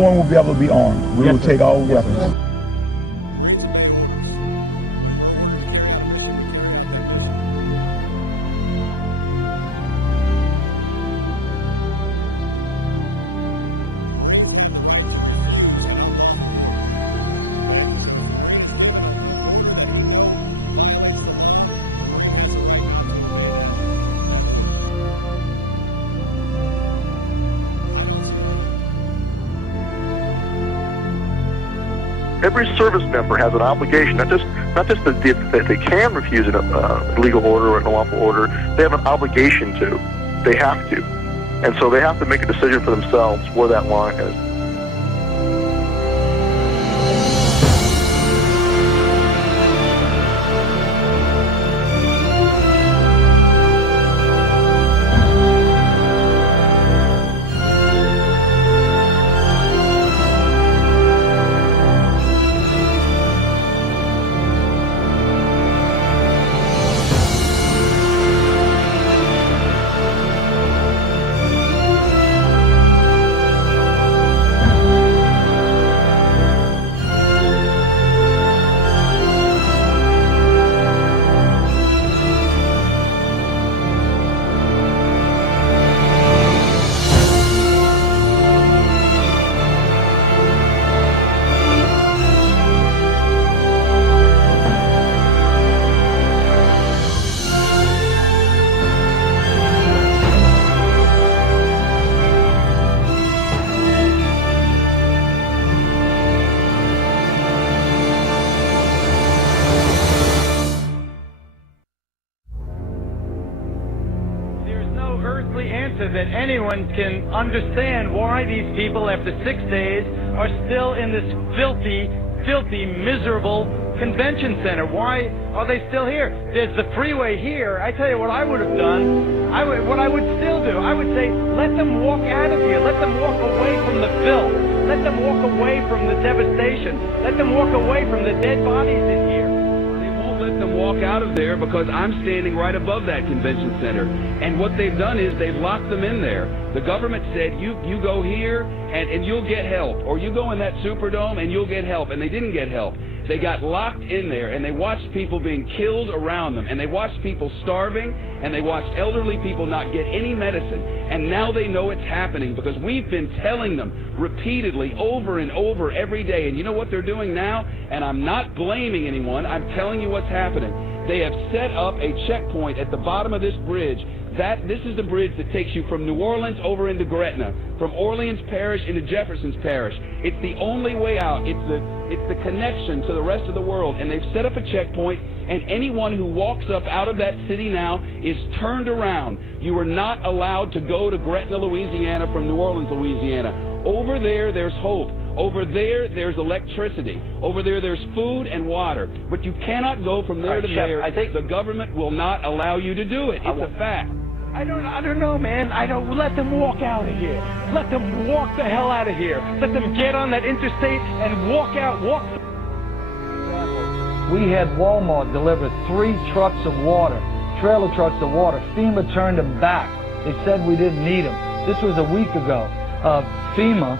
no one will be able to be armed. We will take all weapons. Every service member has an obligation, not just that they can refuse a legal order or an unlawful order. They have an obligation to. They have to. And so they have to make a decision for themselves where that line is. That anyone can understand why these people, after 6 days, are still in this filthy, miserable convention center. Why are they still here? There's the freeway here. I tell you what I would have done, what I would still do, I would say, let them walk out of here. Let them walk away from the filth. Let them walk away from the devastation. Let them walk away from the dead bodies in here. Let them walk out of there because I'm standing right above that convention center. And what they've done is they've locked them in there. The government said, you go here and you'll get help. Or you go in that Superdome and you'll get help. And they didn't get help. They got locked in there and they watched people being killed around them. And they watched people starving. And they watched elderly people not get any medicine. And now they know it's happening because we've been telling them repeatedly over and over every day. And you know what they're doing now? And I'm not blaming anyone. I'm telling you what's happening. They have set up a checkpoint at the bottom of this bridge. This is the bridge that takes you from New Orleans over into Gretna, from Orleans Parish into Jefferson's Parish. It's the only way out. It's the connection to the rest of the world. And they've set up a checkpoint, and anyone who walks up out of that city now is turned around. You are not allowed to go to Gretna, Louisiana from New Orleans, Louisiana. Over there, there's hope. Over there, there's electricity. Over there, there's food and water. But you cannot go from there to there. I think the government will not allow you to do it. It's a fact. I don't know, man. Let them walk out of here. Let them walk the hell out of here. Let them get on that interstate and walk out. We had Walmart deliver 3 trucks of water, trailer trucks of water. FEMA turned them back. They said we didn't need them. This was a week ago. FEMA,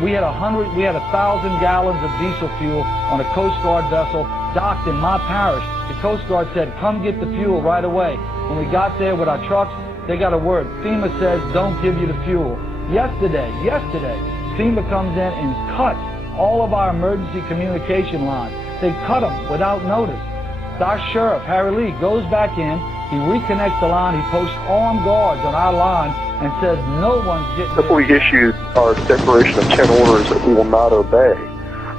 we had 1,000 gallons of diesel fuel on a Coast Guard vessel docked in my parish. The Coast Guard said, come get the fuel right away. When we got there with our trucks, they got a word. FEMA says, don't give you the fuel. Yesterday, FEMA comes in and cuts all of our emergency communication lines. They cut them without notice. Our sheriff, Harry Lee, goes back in, he reconnects the line, he posts armed guards on our line and says no one's getting... Before we issued our declaration of 10 orders that we will not obey.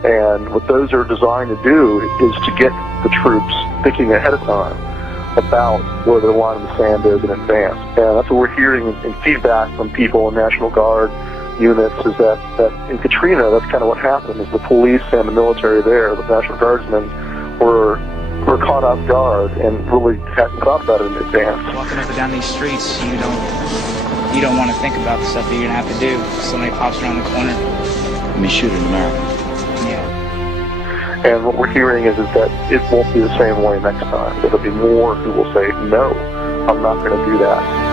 And what those are designed to do is to get the troops thinking ahead of time about where their line in the sand is in advance. And that's what we're hearing in feedback from people in National Guard units is that in Katrina, that's kind of what happened, is the police and the military there, the National Guardsmen, were caught off guard and really hadn't thought about it in advance. Walking up and down these streets, you don't want to think about the stuff that you're going to have to do. Somebody pops around the corner. Let me shoot an American. Yeah. And what we're hearing is that it won't be the same way next time. There'll be more who will say, no, I'm not going to do that.